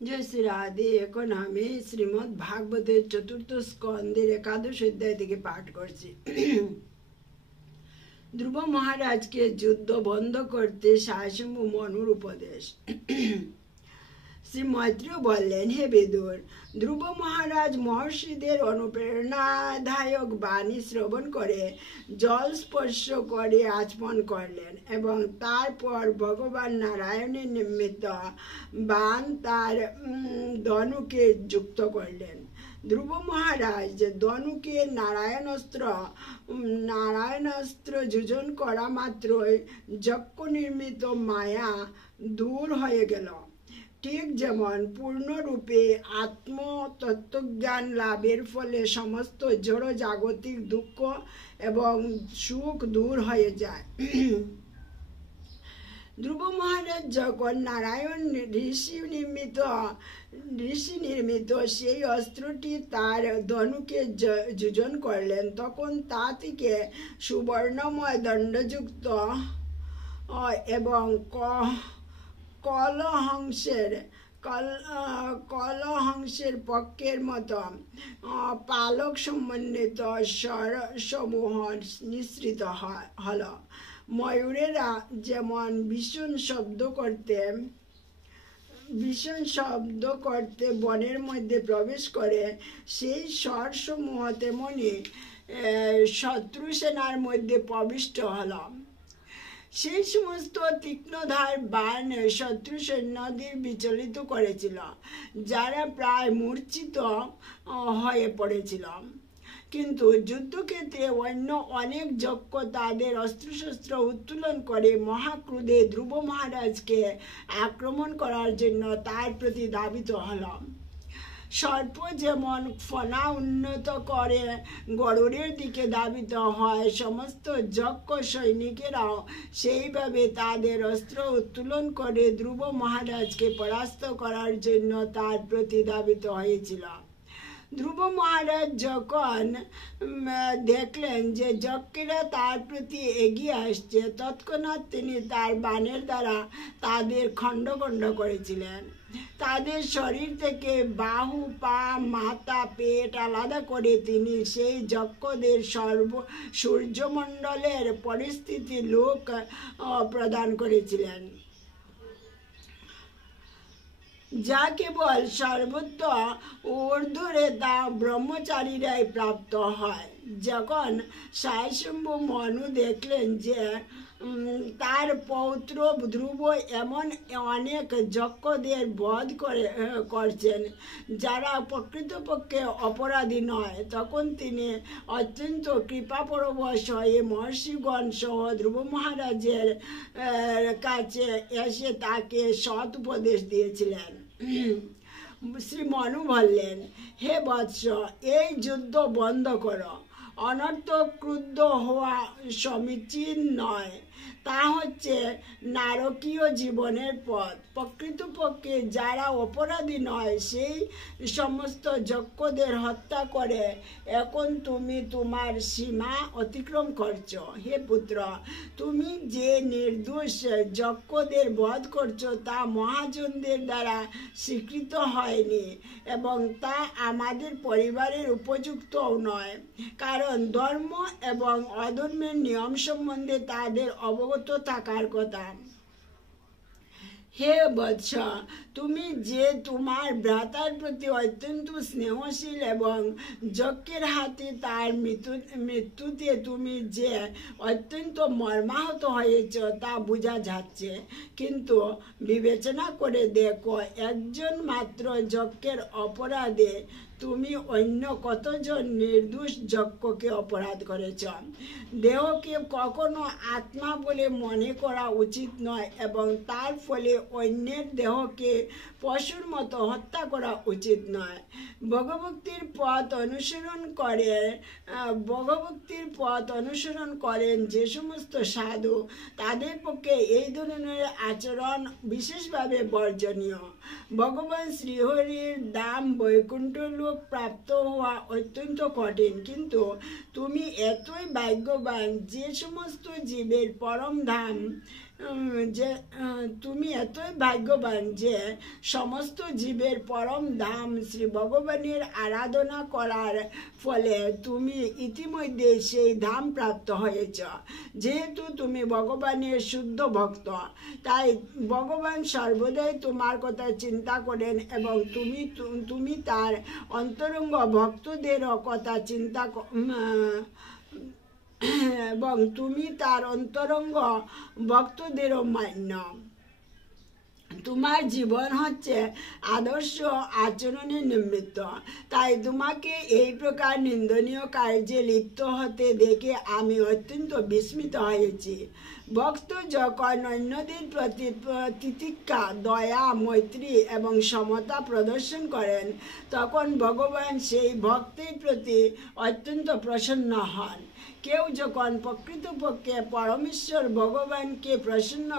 जय श्री राधे। এখন আমি শ্রীমদ্ ভাগবতের চতুর্থ স্কন্ধের একাদশ অধ্যায় থেকে পাঠ করছি। ধ্রুব মহারাজকে যুদ্ধ বন্ধ করতে শায়শম্ভু মনুর উপদেশ। শ্রী মৈত্রেয় বললেন, হে বিদুর, ধ্রুব মহারাজ মহর্ষিদের অনুপ্রেরণাদায়ক বাণী শ্রবণ করে জল স্পর্শ করে আচমন করলেন এবং তারপর ভগবান নারায়ণের নিমিত্ত বাণ তার ধনুকে যুক্ত করলেন। ধ্রুব মহারাজ ধনুকে নারায়ণাস্ত্র যোজন করা মাত্রই যজ্ঞ নির্মিত মায়া দূর হয়ে গেল। ঠিক যেমন পূর্ণরূপে আত্মতত্ত্বজ্ঞান লাভের ফলে সমস্ত জড় জাগতিক দুঃখ এবং সুখ দূর হয়ে যায়। ধ্রুব মহারাজ যখন নারায়ণ ঋষি নির্মিত সেই অস্ত্রটি তার ধনুকে যোজন করলেন, তখন তা থেকে সুবর্ণময় দণ্ডযুক্ত এবং কলহংসের পক্ষের মতো পালক সমন্বিত স্বরসমূহ নিঃসৃত হল। ময়ূরেরা যেমন ভীষণ শব্দ করতে বনের মধ্যে প্রবেশ করে, সেই স্বরসমূহ তেমনি শত্রু সেনার মধ্যে প্রবিষ্ট হল। সেই সমস্ত তীক্ষ্ণধার বাণ শত্রু সৈন্যদের বিচলিত করেছিল, যারা প্রায় মূর্ছিত হয়ে পড়েছিল। কিন্তু যুদ্ধক্ষেত্রে অন্য অনেক যক্ষ তাদের অস্ত্রশস্ত্র উত্তোলন করে মহাক্রোধে ধ্রুব মহারাজকে আক্রমণ করার জন্য তার প্রতি ধাবিত হল। সর্প যেমন ফনা উন্নত করে গরুড়ের দিকে ধাবিত হয়, সমস্ত যক্ষ সৈনিকেরাও সেইভাবে তাদের অস্ত্র উত্তোলন করে ধ্রুব মহারাজকে পরাস্ত করার জন্য তার প্রতি ধাবিত হয়েছিল। ধ্রুব মহারাজ যখন দেখলেন যে যক্ষেরা তার প্রতি এগিয়ে আসছে, তৎক্ষণাৎ তিনি তার বাণের দ্বারা তাদের খণ্ড খণ্ড করেছিলেন। তাদের শরীর থেকে বাহু, পা, মাথা, পেট আলাদা করে তিনি সেই যক্ষদের সূর্যমণ্ডলের পরিস্থিতি লোক প্রদান করেছিলেন, যা কেবল সর্বত্র ঊর্ধ্বরে তা ব্রহ্মচারীরাই প্রাপ্ত হয়। যখন শায়শম্ভু মনু দেখলেন যে তার পৌত্র ধ্রুব এমন অনেক যক্ষদের বধ করছেন যারা প্রকৃতপক্ষে অপরাধী নয়, তখন তিনি অত্যন্ত কৃপাপরবশ হয়ে মহর্ষিগণ সহ ধ্রুব মহারাজের কাছে এসে তাকে সৎ উপদেশ দিয়েছিলেন। শ্রী মনু বললেন, হে বৎস, এই যুদ্ধ বন্ধ করো। অনর্থক ক্রুদ্ধ হওয়া সমীচীন নয়, তা হচ্ছে নারকীয় জীবনের পথ। প্রকৃতপক্ষে যারা অপরাধী নয় সেই সমস্ত যক্ষদের হত্যা করে এখন তুমি তোমার সীমা অতিক্রম করছো। হে পুত্র, তুমি যে নির্দোষ যক্ষদের বধ করছো তা মহাজনদের দ্বারা স্বীকৃত হয়নি এবং তা আমাদের পরিবারের উপযুক্তও নয়, কারণ ধর্ম এবং অধর্মের নিয়ম সম্বন্ধে তাদের অবগত থাকার কথা। হে বৎস, তুমি যে তোমার ভ্রাতার প্রতি অত্যন্ত স্নেহশীল এবং যজ্ঞের হাতে তার মৃত্যুতে তুমি যে অত্যন্ত মর্মাহত হয়েছ তা বোঝা যাচ্ছে, কিন্তু বিবেচনা করে দেখো, একজন মাত্র যজ্ঞের অপরাধে তুমি অন্য কতজন নির্দোষ যজ্ঞকে অপরাধ করেছ। দেহকে কখনো আত্মা বলে মনে করা উচিত নয় এবং তার ফলে অন্যের দেহকে পশুর মতো হত্যা করা উচিত নয়। ভগভক্তির পথ অনুসরণ করেন যে সমস্ত সাধু, তাদের পক্ষে এই ধরনের আচরণ বিশেষভাবে বর্জনীয়। ভগবান শ্রীহরির ধাম বৈকুণ্ঠ লোক প্রাপ্ত হওয়া অত্যন্ত কঠিন, কিন্তু তুমি এতই ভাগ্যবান যে সমস্ত জীবের পরম ধাম যে তুমি এতই ভাগ্যবান যে সমস্ত জীবের পরম ধাম শ্রী ভগবানের আরাধনা করার ফলে তুমি ইতিমধ্যে সেই ধাম প্রাপ্ত হয়েছ। যেহেতু তুমি ভগবানের শুদ্ধ ভক্ত, তাই ভগবান সর্বদাই তোমার কথা চিন্তা করেন এবং তুমি তার অন্তরঙ্গ ভক্তদেরও কথা চিন্তা এবং তুমি তার অন্তরঙ্গ ভক্তদেরও মান্য। তোমার জীবন হচ্ছে আদর্শ আচরণে নিমিত্ত, তাই তোমাকে এই প্রকার নিন্দনীয় কার্যে লিপ্ত হতে দেখে আমি অত্যন্ত বিস্মিত হয়েছি। ভক্ত যখন অন্যদের প্রতি তিতিক্ষা, দয়া, মৈত্রী এবং সমতা প্রদর্শন করেন, তখন ভগবান সেই ভক্তের প্রতি অত্যন্ত প্রসন্ন হন। কেউ যখন প্রকৃতপক্ষে পরমেশ্বর ভগবানকে প্রসন্ন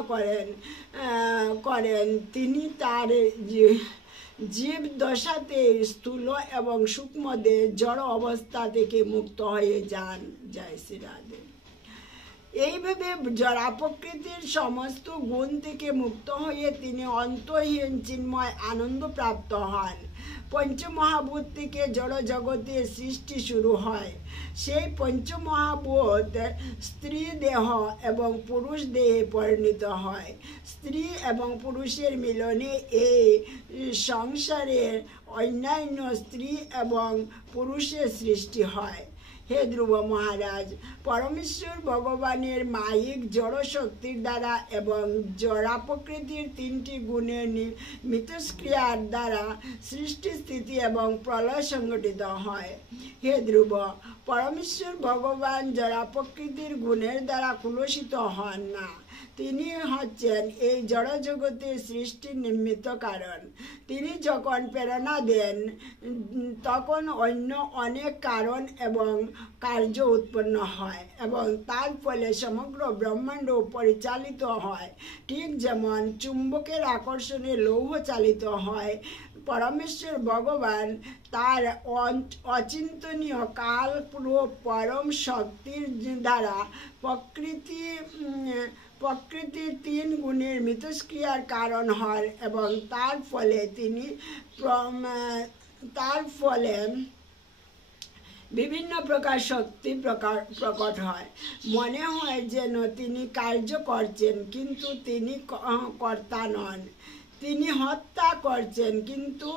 করেন তিনি তার জীব দশাতে স্থূল এবং সূক্ষ্ম জড় অবস্থা থেকে মুক্ত হয়ে যান। জয় শ্রী রাধে। এইভাবে জড়া প্রকৃতির সমস্ত গুণ থেকে মুক্ত হয়ে তিনি অন্তহীন চিন্ময় আনন্দ প্রাপ্ত হন। পঞ্চমহাভূত থেকে জড় জগতের সৃষ্টি শুরু হয়। সেই পঞ্চমহাভূত স্ত্রী দেহ এবং পুরুষ দেহে পরিণত হয়। স্ত্রী এবং পুরুষের মিলনে এই সংসারের অন্যান্য স্ত্রী এবং পুরুষের সৃষ্টি হয়। হে ধ্রুব মহারাজ, পরমেশ্বর ভগবানের মায়িক জড় শক্তির দ্বারা এবং জড়া প্রকৃতির তিনটি গুণের মিথস্ক্রিয়ার দ্বারা সৃষ্টি, স্থিতি এবং প্রলয় সংগঠিত হয়। হে ধ্রুব, পরমেশ্বর ভগবান জড়া প্রকৃতির গুণের দ্বারা কুলসিত হন না। তিনি হচ্ছেন এই জড় জগতের সৃষ্টির নিমিত্ত কারণ। তিনি যখন প্রেরণা দেন তখন অন্য অনেক কারণ এবং কার্য উৎপন্ন হয় এবং তার ফলে সমগ্র ব্রহ্মাণ্ড পরিচালিত হয়। ঠিক যেমন চুম্বকের আকর্ষণে লৌহ চালিত হয়, পরমেশ্বর ভগবান তার অচিন্তনীয় কালরূপ পরম শক্তির দ্বারা প্রকৃতির তিন গুণের মিথস্ক্রিয়ার কারণ হন এবং তার ফলে বিভিন্ন প্রকার শক্তি প্রকট হয়। মনে হয় যেন তিনি কার্য করছেন, কিন্তু তিনি কর্তা নন। তিনি হত্যা করছেন, কিন্তু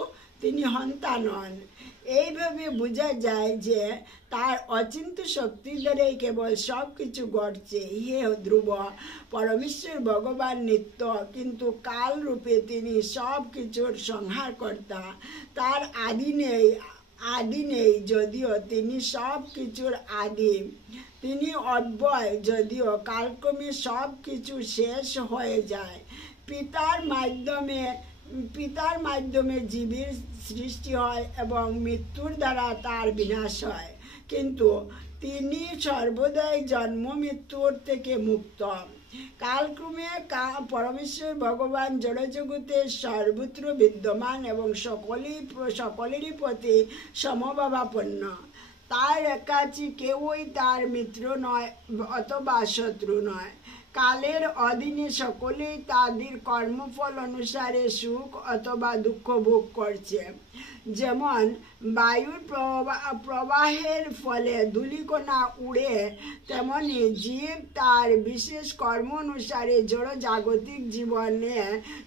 তিনি হন্তা নন। এইভাবে বোঝা যায় যে তার অচিন্ত শক্তির দ্বারাই কেবল সব কিছু ঘটছে। হে ধ্রুব, পরমেশ্বর ভগবান নিত্য, কিন্তু কাল রূপে তিনি সব কিছুর সংহারকর্তা। তার আদি নেই যদিও তিনি সব কিছুর আদি। তিনি অব্যয় যদিও কালক্রমে সব কিছু শেষ হয়ে যায়। পিতার মাধ্যমে জীবের সৃষ্টি হয় এবং মৃত্যুর দ্বারা তার বিনাশ হয়, কিন্তু তিনি সর্বদাই জন্ম মৃত্যুর থেকে মুক্ত। কালক্রমে পরমেশ্বর ভগবান জড়জগতে সর্বত্র বিদ্যমান এবং সকলেরই প্রতি সমভাবাপন্ন। তার কাছে কেউই তার মিত্র নয় অথবা শত্রু নয়। কালের অধীনে সকলেই তাদের কর্মফল অনুসারে সুখ অথবা দুঃখ ভোগ করছে। যেমন বায়ুর প্রবাহের ফলে ধূলিকণা উড়ে, তেমনি জীব তার বিশেষ কর্ম অনুসারে জড় জাগতিক জীবনে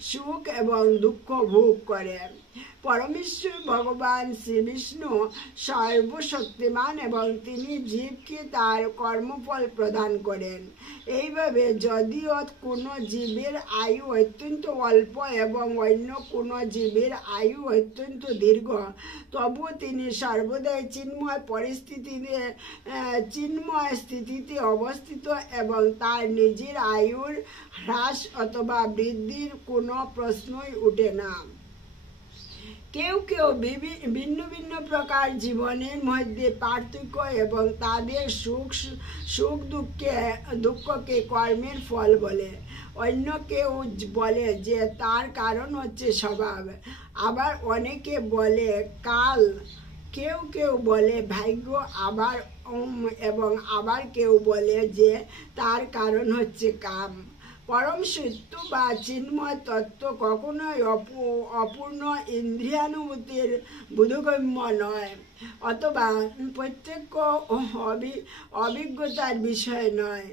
সুখ এবং দুঃখ ভোগ করে। পরমেশ্বর ভগবান শ্রীবিষ্ণু সর্বশক্তিমান এবং তিনি জীবকে তার কর্মফল প্রদান করেন। এইভাবে যদিও কোনো জীবের আয়ু অত্যন্ত অল্প এবং অন্য কোনো জীবের আয়ু অত্যন্ত দীর্ঘ, তবুও তিনি সর্বদাই চিন্ময় স্থিতিতে অবস্থিত এবং তার নিজের আয়ুর হ্রাস অথবা বৃদ্ধির কোনো প্রশ্নই ওঠে না। কেউ ভিন্ন ভিন্ন প্রকার জীবনের মধ্যে পার্থক্য এবং তাদের সুখ দুঃখকে কর্মের ফল বলে। অন্য কেউ বলে যে তার কারণ হচ্ছে স্বভাব, আবার অনেকে বলে কাল, কেউ বলে ভাগ্য, আবার কেউ বলে যে তার কারণ হচ্ছে কাম। পরম সত্য বা চিন্ময় তত্ত্ব কখনোই অপূর্ণ ইন্দ্রিয়ানুভূতির বোধগম্য নয়, অথবা প্রত্যক্ষ অভিজ্ঞতার বিষয় নয়।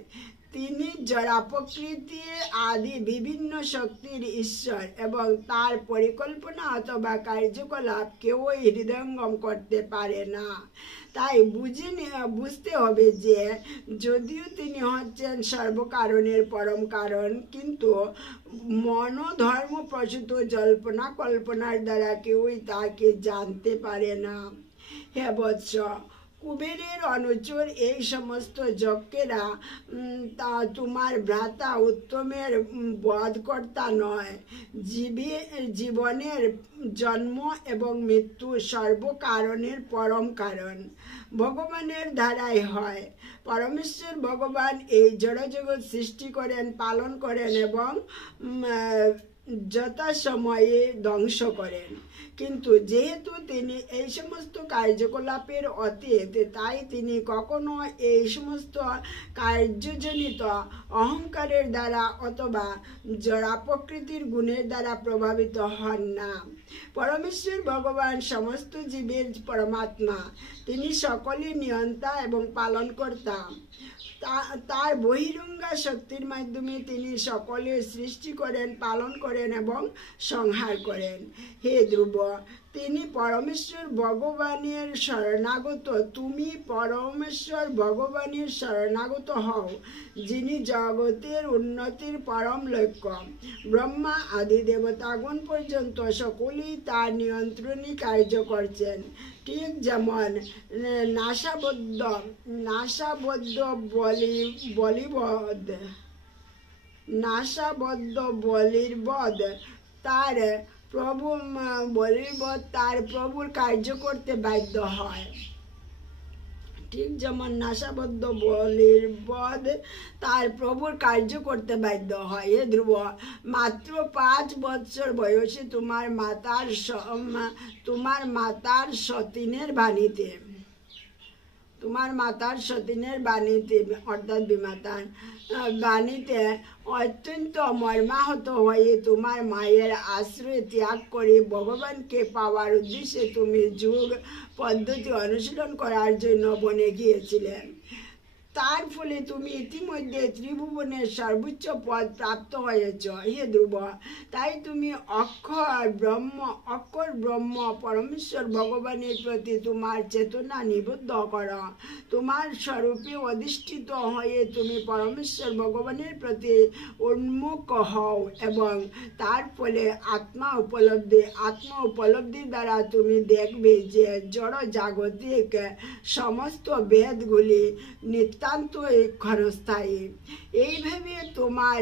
তিনি জড়া প্রকৃতি আদি বিভিন্ন শক্তির ঈশ্বর এবং তার পরিকল্পনা অথবা কার্যকলাপ কেউই হৃদয়ঙ্গম করতে পারে না। তাই বুঝতে হবে যে যদিও তিনি হচ্ছেন সর্বকারণের পরম কারণ, কিন্তু মনোধর্ম প্রসূত জল্পনা কল্পনার দ্বারা কেউই তাকে জানতে পারে না। হে বৎস, কুবেরের অনুচর এই সমস্ত যজ্ঞেরা তোমার ভ্রাতা উত্তমের বধকর্তা নয়। জীবনের জন্ম এবং মৃত্যু সর্বকারণের পরম কারণ ভগবানের দ্বারাই হয়। পরমেশ্বর ভগবান এই জড়জগৎ সৃষ্টি করেন, পালন করেন এবং যথাসময়ে ধ্বংস করেন। কিন্তু যেহেতু তিনি এই সমস্ত কার্যকলাপের অতীত, তাই তিনি কখনো এই সমস্ত কার্যজনিত অহংকারের দ্বারা অথবা জড়া প্রকৃতির গুণের দ্বারা প্রভাবিত হন না। পরমেশ্বর ভগবান সমস্ত জীবের পরমাত্মা। তিনি সকলের নিয়ন্তা এবং পালনকর্তা। তার বহিরঙ্গা শক্তির মাধ্যমে তিনি সকলের সৃষ্টি করেন, পালন করেন এবং সংহার করেন। হে ধ্রুব, তিনি পরমেশ্বর ভগবানের শরণাগত। তুমি পরমেশ্বর ভগবানের শরণাগত হও, যিনি জগতের উন্নতির পরম লক্ষ্য। ব্রহ্মা আদি দেবতাগণ পর্যন্ত সকলেই তার নিয়ন্ত্রণী কার্য করছেন। ঠিক যেমন নাসাবদ্ধ বলির বধ তার প্রভুর কার্য করতে বাধ্য হয়। ঠিক যেমন নাসাবদ্ধ বলির বধ তার প্রভুর কার্য করতে বাধ্য হয়। হে ধ্রুব, মাত্র 5 বৎসর বয়সে তোমার মাতার সতীনের বাণীতে অর্থাৎ বিমাতার বাণীতে অত্যন্ত মর্মাহত হয়ে তোমার মায়ের আশ্রয় ত্যাগ করে ভগবানকে পাওয়ার উদ্দেশ্যে তুমি যোগ পদ্ধতি অনুশীলন করার জন্য বনে গিয়েছিলেন। তার ফলে তুমি ইতিমধ্যে ত্রিভুবনের সর্বোচ্চ পদ প্রাপ্ত হয়েছ। হে ধ্রুব, তাই তুমি অক্ষর ব্রহ্ম পরমেশ্বর ভগবানের প্রতি তোমার চেতনা নিবদ্ধ করো। তোমার স্বরূপে অধিষ্ঠিত হয়ে তুমি পরমেশ্বর ভগবানের প্রতি উন্মুখ হও এবং তার ফলে আত্মা উপলব্ধির দ্বারা তুমি দেখবে যে জড় জাগতিক সমস্ত বেদগুলি নিতান্তই ক্ষণস্থায়ী। এইভাবে তোমার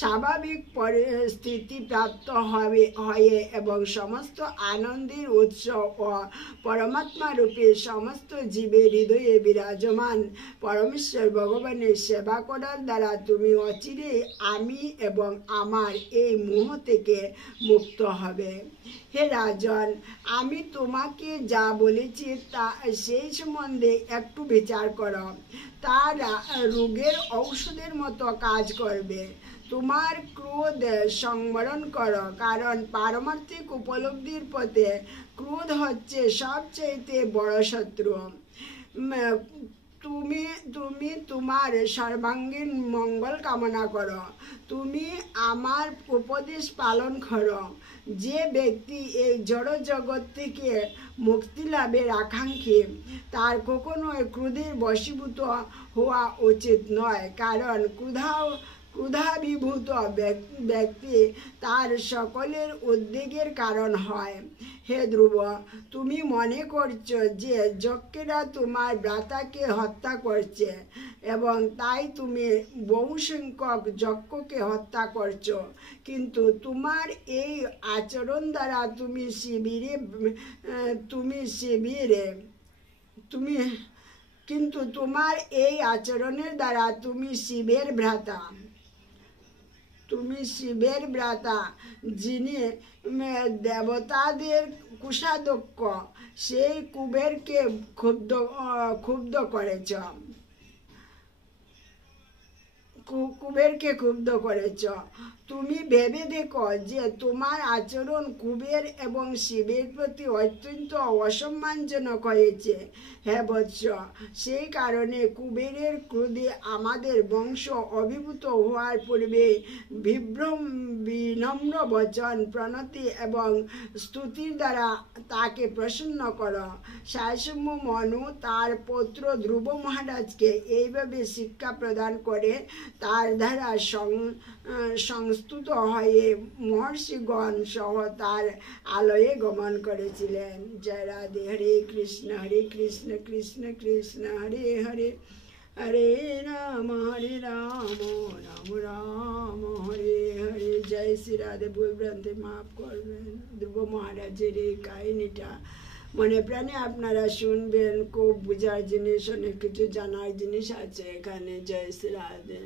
স্বাভাবিক পরিস্থিতি প্রাপ্ত হয়ে এবং সমস্ত আনন্দের উৎস ও পরমাত্মা রূপে সমস্ত জীবের হৃদয়ে বিরাজমান পরমেশ্বর ভগবানের সেবা করার দ্বারা তুমি অচিরেই আমি এবং আমার এই মোহ থেকে মুক্ত হবে। হে রাজন, আমি তোমাকে যা বলেছি তা সেই সম্বন্ধে একটু বিচার করো। তা রোগের ঔষধের মতো কাজ করবে। তোমার ক্রোধ সংবরণ করো, কারণ পারমার্থিক উপলব্ধির পথে ক্রোধ হচ্ছে সবচেয়ে বড় শত্রু। তুমি তোমার সর্বাঙ্গীন মঙ্গল কামনা করো। তুমি আমার উপদেশ পালন করো। যে ব্যক্তি এই জড় জগৎ থেকে মুক্তি লাভের আকাঙ্ক্ষী, তার কখনোই ক্রোধের বশীভূত হওয়া উচিত নয়, কারণ ক্রোধাভিভূত ব্যক্তি তার সকলের উদ্বেগের কারণ হয়। হে ধ্রুব, তুমি মনে করছো যে যক্ষেরা তোমার ভ্রাতাকে হত্যা করছে এবং তাই তুমি বহু সংখ্যক যক্ষকে হত্যা করছো, কিন্তু তোমার এই আচরণ দ্বারা তুমি শিবের ভ্রাতা, যিনি দেবতাদের কোষাধ্যক্ষ, সেই কুবেরকে ক্ষুব্ধ কুবেরকে ক্ষুব্ধ করেছ। তুমি ভেবে দেখো যে তোমার আচরণ কুবের এবং শিবের প্রতি অত্যন্ত অসম্মানজনক হয়েছে। হ্যাঁ বৎস, সেই কারণে কুবেরের ক্রোধে আমাদের বংশ অভিভূত হওয়ার পূর্বে বিনম্র বচন, প্রণতি এবং স্তুতির দ্বারা তাকে প্রসন্ন করো। শায়সম্য মনু তার পুত্র ধ্রুব মহারাজকে এইভাবে শিক্ষা প্রদান করে তার দ্বারা সংস্তুত হয়ে মহর্ষিগণ সহ তার আলয়ে গমন করেছিলেন। জয় রাধে। হরে কৃষ্ণ কৃষ্ণ কৃষ্ণ হরে হরে, হরে রাম রাম রাম হরে হরে। জয় শ্রী রাধে। ভুল ভ্রান্তি মাফ করবেন। ধ্রুব মহারাজের এই কাহিনীটা মনে প্রাণে আপনারা শুনবেন। খুব বোঝার জিনিস, অনেক কিছু জানার জিনিস আছে এখানে। জয় শ্রী রাধে।